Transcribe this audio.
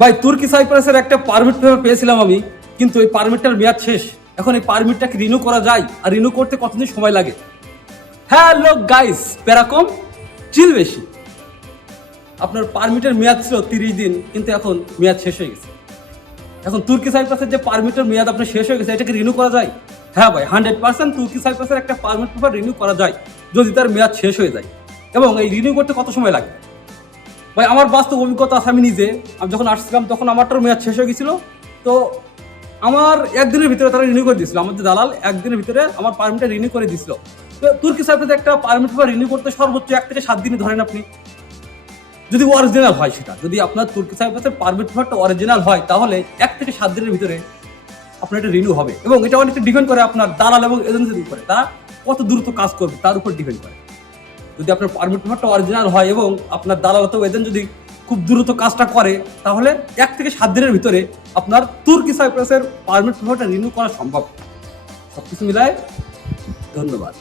ভাই তুর্কি সাইপ্রাসের একটা পারমিট পেপার পেয়েছিলাম আমি, কিন্তু এই পারমিটটার মেয়াদ শেষ। এখন এই পারমিটটাকে রিনিউ করা যায়? আর রিনিউ করতে কতদিন সময় লাগে? হ্যালো গাইস, প্যারাকম চিল বেশি। আপনার পারমিটের মেয়াদ ছিল 30 দিন, কিন্তু এখন মেয়াদ শেষ হয়ে গেছে। এখন তুর্কি সাইপ্রাসের যে পারমিটের মেয়াদ আপনার শেষ হয়ে গেছে, এটাকে রিনিউ করা যায়? হ্যাঁ ভাই, 100% তুর্কি সাইপ্রাসের একটা পারমিট পেপার রিনিউ করা যায় যদি তার মেয়াদ শেষ হয়ে যায়। এবং এই রিনিউ করতে কত সময় লাগে? ভাই আমার বাস্তব অভিজ্ঞতা আছে, আমি যখন আসছিলাম তখন আমারটার মেয়াদ শেষ হয়ে গেছিল। তো আমার একদিনের ভিতরে তারা রিনিউ করে দিয়েছিল, আমাদের দালাল একদিনের ভিতরে আমার পারমিটটা রিনিউ করে দিয়েছিল। তো তুর্কি সাইপ্রাসে একটা পারমিট পেপার রিনিউ করতে সর্বোচ্চ 1 থেকে 7 দিনে ধরেন আপনি, যদি অরিজিনাল হয় সেটা। যদি আপনার তুর্কি সাইপ্রাসের পারমিট পেপারটা অরিজিনাল হয় তাহলে 1 থেকে 7 দিনের ভিতরে আপনার এটা রিনিউ হবে। এবং এটা অনেকটা ডিপেন্ড করে আপনার দালাল এবং এজেন্সির উপরে, তারা কত দ্রুত কাজ করবে তার উপর ডিপেন্ড করে। যদি আপনার পারমিট পেপারটা অরিজিনাল হয় এবং আপনার দালাল অথবা এজেন্ট যদি খুব দ্রুত কাজটা করে, তাহলে 1 থেকে 7 দিনের ভিতরে আপনার তুর্কি সাইপ্রাসের পারমিট পেপারটা রিনিউ করা সম্ভব। সবকিছু মিলায় ধন্যবাদ।